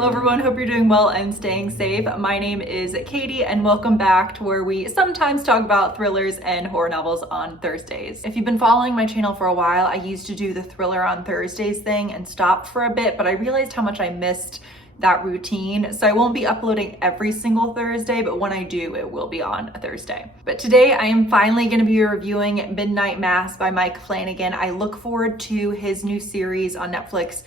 Hello everyone, hope you're doing well and staying safe. My name is Katie and welcome back to where we sometimes talk about thrillers and horror novels on Thursdays. If you've been following my channel for a while, I used to do the thriller on Thursdays thing and stopped for a bit, but I realized how much I missed that routine. So I won't be uploading every single Thursday, but when I do, it will be on a Thursday. But today I am finally going to be reviewing Midnight Mass by Mike Flanagan. I look forward to his new series on Netflix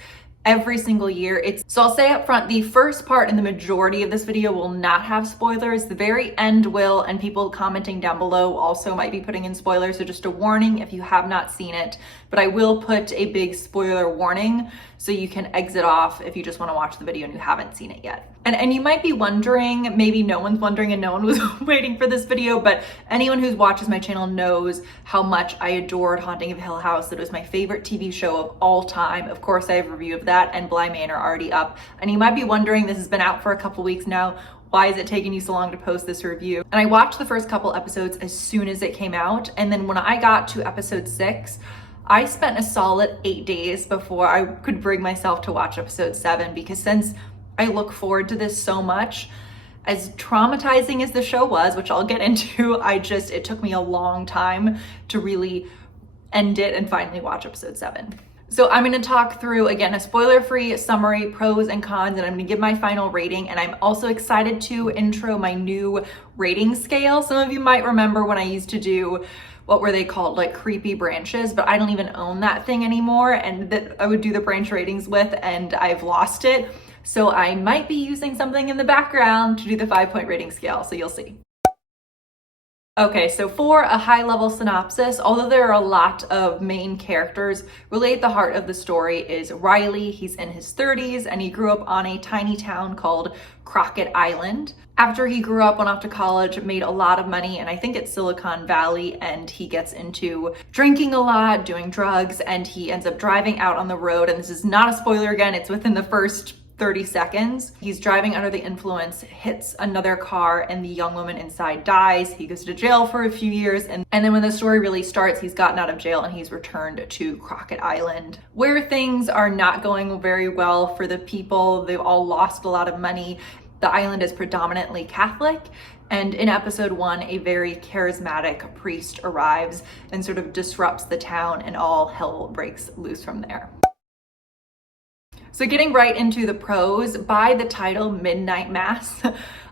every single year. So I'll say up front, the first part and the majority of this video will not have spoilers. The very end will, and people commenting down below also might be putting in spoilers. So just a warning if you have not seen it, but I will put a big spoiler warning so you can exit off if you just want to watch the video and you haven't seen it yet. And you might be wondering, maybe no one's wondering and no one was waiting for this video, but anyone who watches my channel knows how much I adored Haunting of Hill House. It was my favorite TV show of all time. Of course, I have a review of that and Bly Manor already up. And you might be wondering, this has been out for a couple weeks now, why is it taking you so long to post this review? And I watched the first couple episodes as soon as it came out. And then when I got to episode 6, I spent a solid 8 days before I could bring myself to watch episode 7, because since I look forward to this so much, as traumatizing as the show was, which I'll get into, it took me a long time to really end it and finally watch episode 7. So I'm going to talk through, again, a spoiler-free summary, pros and cons, and I'm going to give my final rating. And I'm also excited to intro my new rating scale. Some of you might remember when I used to do, what were they called, like creepy branches, but I don't even own that thing anymore, and that I would do the branch ratings with, and I've lost it. So I might be using something in the background to do the 5-point rating scale, so you'll see. Okay, so for a high-level synopsis, although there are a lot of main characters, really at the heart of the story is Riley. He's in his 30s and he grew up on a tiny town called Crockett Island. After he grew up, went off to college, made a lot of money, and I think it's Silicon Valley, and he gets into drinking a lot, doing drugs, and he ends up driving out on the road. And this is not a spoiler again, it's within the first 30 seconds. He's driving under the influence, hits another car, and the young woman inside dies. He goes to jail for a few years, and then when the story really starts, he's gotten out of jail and he's returned to Crockett Island, where things are not going very well for the people. They've all lost a lot of money. The island is predominantly Catholic, and in episode 1, a very charismatic priest arrives and sort of disrupts the town, and all hell breaks loose from there. So getting right into the prose, by the title Midnight Mass,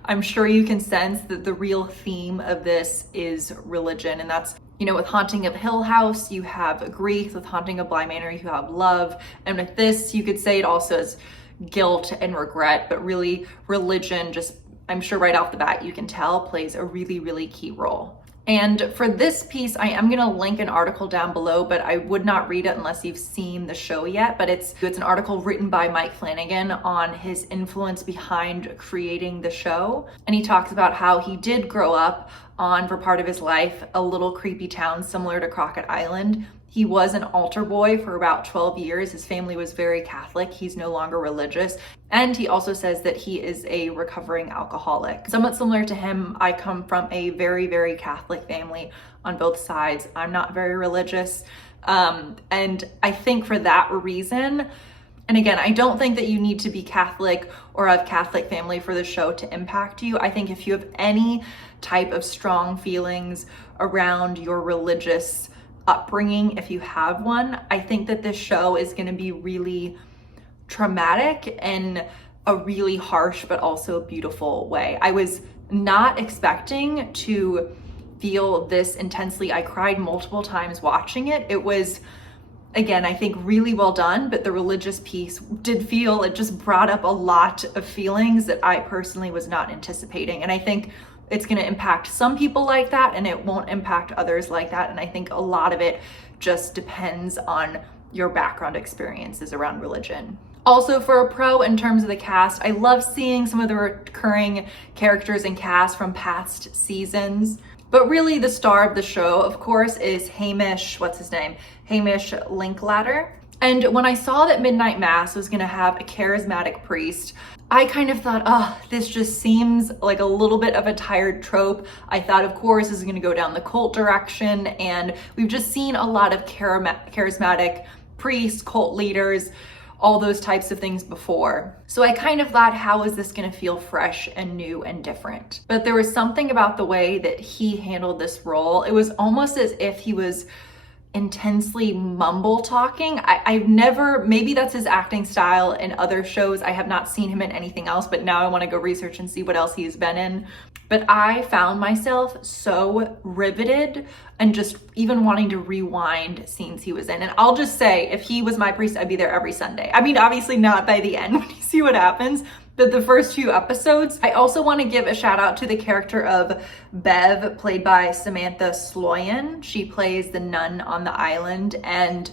I'm sure you can sense that the real theme of this is religion. And that's, with Haunting of Hill House, you have grief. With Haunting of Bly Manor, you have love. And with this, you could say it also is guilt and regret, but really religion, just, I'm sure right off the bat, you can tell, plays a really, really key role. And for this piece, I am going to link an article down below, but I would not read it unless you've seen the show yet. But it's an article written by Mike Flanagan on his influence behind creating the show. And he talks about how he did grow up on, for part of his life, a little creepy town similar to Crockett Island. He was an altar boy for about 12 years. His family was very Catholic. He's no longer religious. And he also says that he is a recovering alcoholic. Somewhat similar to him, I come from a very, very Catholic family on both sides. I'm not very religious. And I think for that reason, and again, I don't think that you need to be Catholic or have Catholic family for the show to impact you. I think if you have any type of strong feelings around your religious upbringing, if you have one, I think that this show is going to be really traumatic in a really harsh but also beautiful way. I was not expecting to feel this intensely. I cried multiple times watching it. It was, again, I think really well done, but the religious piece it just brought up a lot of feelings that I personally was not anticipating. And I think it's going to impact some people like that, and it won't impact others like that. And I think a lot of it just depends on your background experiences around religion. Also, for a pro in terms of the cast, I love seeing some of the recurring characters and cast from past seasons. But really the star of the show, of course, is Hamish Linklater. And when I saw that Midnight Mass was gonna have a charismatic priest, I kind of thought, oh, this just seems like a little bit of a tired trope. I thought, of course, this is gonna go down the cult direction, and we've just seen a lot of charismatic priests, cult leaders, all those types of things before. So I kind of thought, how is this gonna feel fresh and new and different? But there was something about the way that he handled this role. It was almost as if he was intensely mumble talking. I've never, maybe that's his acting style in other shows. I have not seen him in anything else, but now I want to go research and see what else he's been in. But I found myself so riveted and just even wanting to rewind scenes he was in. And I'll just say, if he was my priest, I'd be there every Sunday. I mean, obviously not by the end when you see what happens, but the first few episodes. I also want to give a shout out to the character of Bev, played by Samantha Sloyan. She plays the nun on the island, and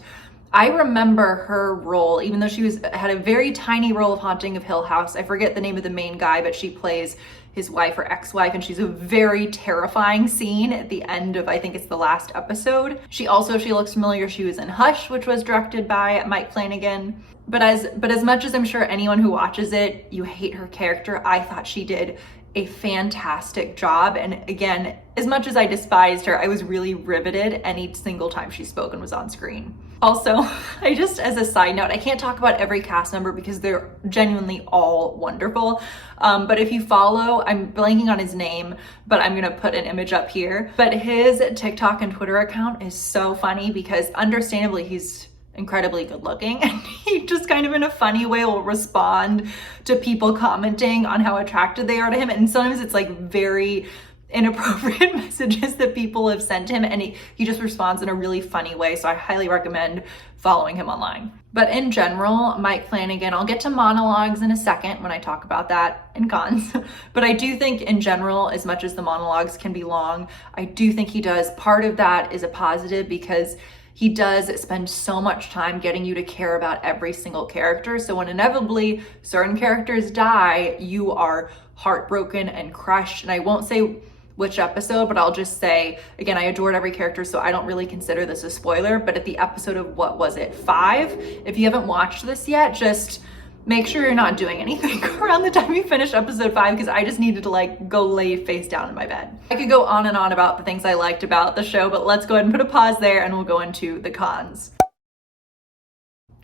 I remember her role, even though she had a very tiny role of Haunting of Hill House. I forget the name of the main guy, but she plays his wife or ex-wife, and she's a very terrifying scene at the end of, I think it's the last episode. She looks familiar. She was in Hush, which was directed by Mike Flanagan. But as much as I'm sure anyone who watches it, you hate her character, I thought she did a fantastic job. And again, as much as I despised her, I was really riveted any single time she spoke and was on screen. Also, as a side note, I can't talk about every cast member because they're genuinely all wonderful. But if you follow, I'm blanking on his name, but I'm gonna put an image up here. But his TikTok and Twitter account is so funny because understandably he's incredibly good looking, and he just kind of in a funny way will respond to people commenting on how attracted they are to him. And sometimes it's like very inappropriate messages that people have sent him, and he just responds in a really funny way. So I highly recommend following him online. But in general, Mike Flanagan, I'll get to monologues in a second when I talk about that in cons, but I do think in general, as much as the monologues can be long, I do think he does, part of that is a positive because he does spend so much time getting you to care about every single character. So when inevitably certain characters die, you are heartbroken and crushed. And I won't say which episode, but I'll just say, again, I adored every character, so I don't really consider this a spoiler, but at the episode of, what was it, 5? If you haven't watched this yet, just make sure you're not doing anything around the time you finish episode 5, because I just needed to like go lay face down in my bed. I could go on and on about the things I liked about the show, but let's go ahead and put a pause there and we'll go into the cons.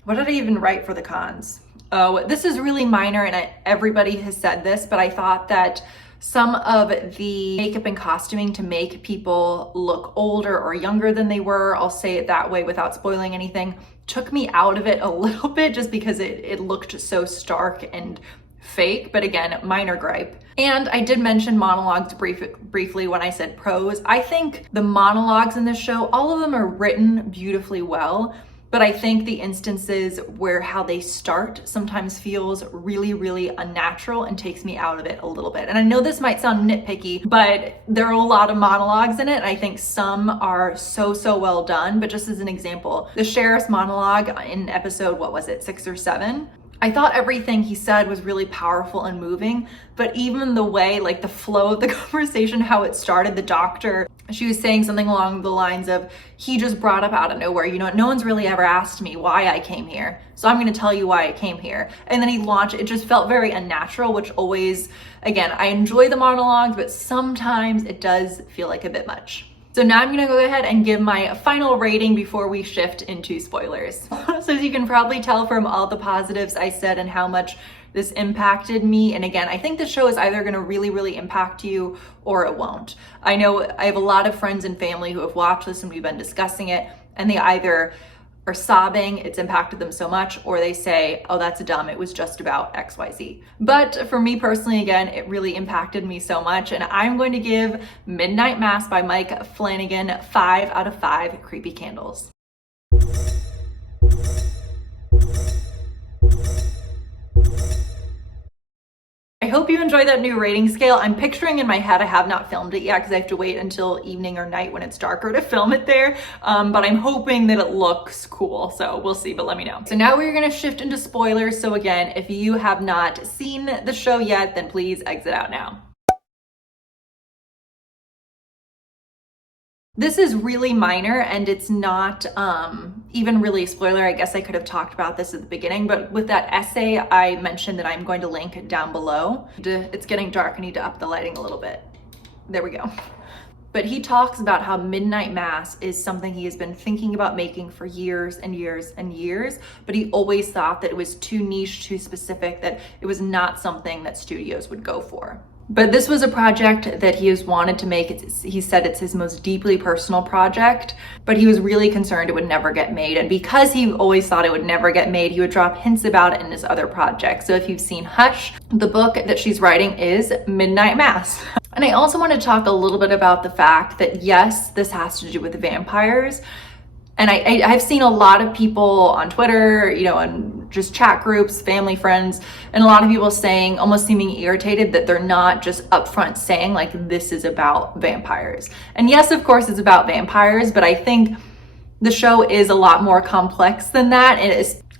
What did I even write for the cons? Oh, this is really minor and everybody has said this, but I thought that some of the makeup and costuming to make people look older or younger than they were, I'll say it that way without spoiling anything, took me out of it a little bit just because it looked so stark and fake, but again, minor gripe. And I did mention monologues briefly when I said prose. I think the monologues in this show, all of them are written beautifully well, but I think the instances where how they start sometimes feels really, really unnatural and takes me out of it a little bit. And I know this might sound nitpicky, but there are a lot of monologues in it. And I think some are so well done. But just as an example, the sheriff's monologue in episode, what was it, 6 or 7? I thought everything he said was really powerful and moving, but even the way, like the flow of the conversation, how it started, the doctor, she was saying something along the lines of, he just brought up out of nowhere, you know, no one's really ever asked me why I came here, so I'm gonna tell you why I came here. And then he launched, it just felt very unnatural, which always, again, I enjoy the monologues, but sometimes it does feel like a bit much. So now I'm gonna go ahead and give my final rating before we shift into spoilers. So as you can probably tell from all the positives I said and how much this impacted me, and again, I think the show is either gonna really, really impact you or it won't. I know I have a lot of friends and family who have watched this and we've been discussing it, and they either are sobbing, it's impacted them so much, or they say, oh, that's dumb, it was just about XYZ. But for me personally, again, it really impacted me so much, and I'm going to give Midnight Mass by Mike Flanagan 5 out of 5 creepy candles. I hope you enjoyed that new rating scale. I'm picturing in my head, I have not filmed it yet because I have to wait until evening or night when it's darker to film it there. But I'm hoping that it looks cool. So we'll see, but let me know. So now we're gonna shift into spoilers. So again, if you have not seen the show yet, then please exit out now. This is really minor and it's not even really a spoiler. I guess I could have talked about this at the beginning, but with that essay, I mentioned that I'm going to link down below. It's getting dark, I need to up the lighting a little bit. There we go. But he talks about how Midnight Mass is something he has been thinking about making for years and years and years, but he always thought that it was too niche, too specific, that it was not something that studios would go for. But this was a project that he has wanted to make. He said it's his most deeply personal project, but he was really concerned it would never get made. And because he always thought it would never get made, he would drop hints about it in his other projects. So if you've seen Hush, the book that she's writing is Midnight Mass. And I also want to talk a little bit about the fact that yes, this has to do with vampires. And I've seen a lot of people on Twitter, you know, and just chat groups, family, friends, and a lot of people saying, almost seeming irritated that they're not just upfront saying like, this is about vampires. And yes, of course it's about vampires, but I think the show is a lot more complex than that.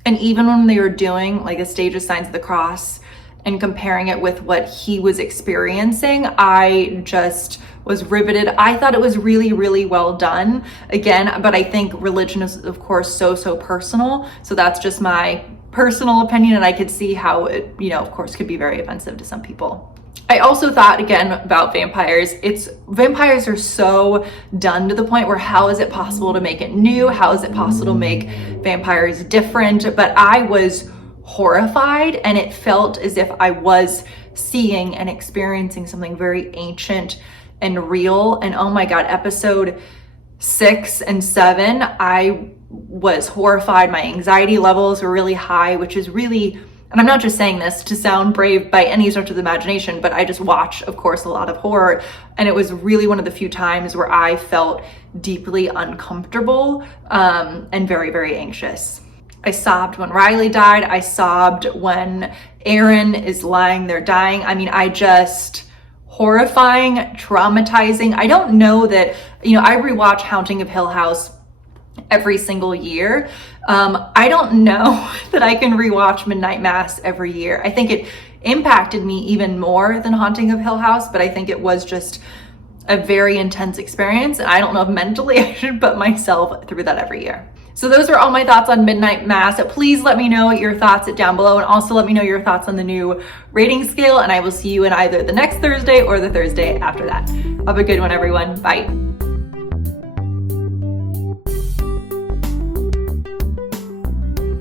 And even when they were doing like a Stage of Signs of the Cross and comparing it with what he was experiencing, I just was riveted. I thought it was really, really well done. Again, but I think religion is of course so personal. So that's just my personal opinion, and I could see how it, you know, of course could be very offensive to some people. I also thought again about vampires. Vampires are so done to the point where how is it possible to make it new? How is it possible to make vampires different? But I was horrified, and it felt as if I was seeing and experiencing something very ancient and real. And oh my God, episode 6 and 7, I was horrified. My anxiety levels were really high, which is really, and I'm not just saying this to sound brave by any stretch of the imagination, but I just watch, of course, a lot of horror. And it was really one of the few times where I felt deeply uncomfortable and very, very anxious. I sobbed when Riley died. I sobbed when Aaron is lying there dying. I mean, horrifying, traumatizing. I don't know that, you know, I rewatch Haunting of Hill House every single year. I don't know that I can rewatch Midnight Mass every year. I think it impacted me even more than Haunting of Hill House, but I think it was just a very intense experience. And I don't know if mentally I should put myself through that every year. So those are all my thoughts on Midnight Mass. Please let me know your thoughts down below, and also let me know your thoughts on the new rating scale, and I will see you in either the next Thursday or the Thursday after that. Have a good one, everyone. Bye.